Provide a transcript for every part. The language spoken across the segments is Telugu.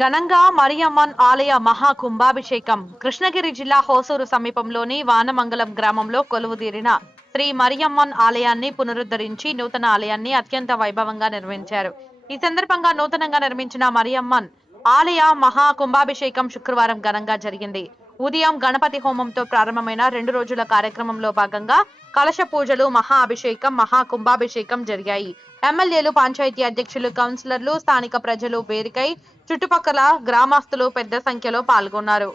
ఘనంగా మరియమ్మన్ ఆలయ మహాకుంభాభిషేకం. కృష్ణగిరి జిల్లా హోసూరు సమీపంలోని వానమంగళం గ్రామంలో కొలువుదీరిన శ్రీ మరియమ్మన్ ఆలయాన్ని పునరుద్ధరించి నూతన ఆలయాన్ని అత్యంత వైభవంగా నిర్వహించారు. ఈ సందర్భంగా నూతనంగా నిర్మించిన మరియమ్మన్ ఆలయ మహాకుంభాభిషేకం శుక్రవారం ఘనంగా జరిగింది. ఉదయం గణపతి హోమంతో ప్రారంభమైన 2 రోజుల కార్యక్రమంలో భాగంగా కలశ పూజలు, మహా అభిషేకం, మహాకుంభాభిషేకం జరిగాయి. ఎమ్మెల్యేలు, పంచాయతీ అధ్యక్షులు, కౌన్సిలర్లు, స్థానిక ప్రజలు, బేరికై చుట్టుపక్కల గ్రామస్తులు పెద్ద సంఖ్యలో పాల్గొన్నారు.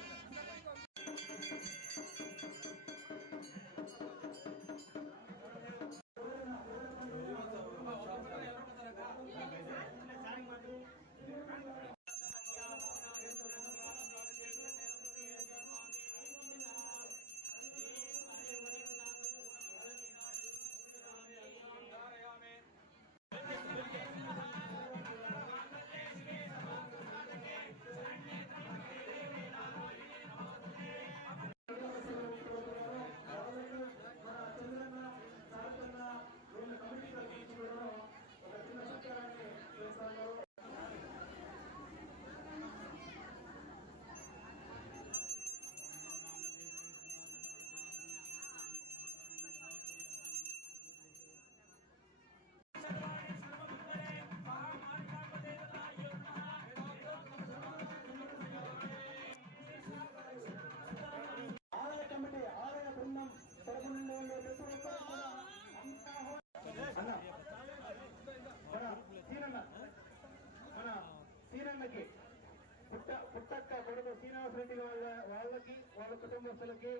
పుట్టక్క కొడుకు శ్రీనివాస రెడ్డి వాళ్ళకి వాళ్ళ కుటుంబస్తులకి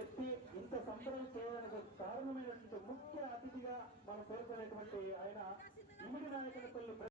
ఎత్తి ఇంత సంబరం చేయడానికి కారణమైనటువంటి ముఖ్య అతిథిగా మనం పేర్కొనేటువంటి ఆయన ఇమిడి నాయకులపల్లి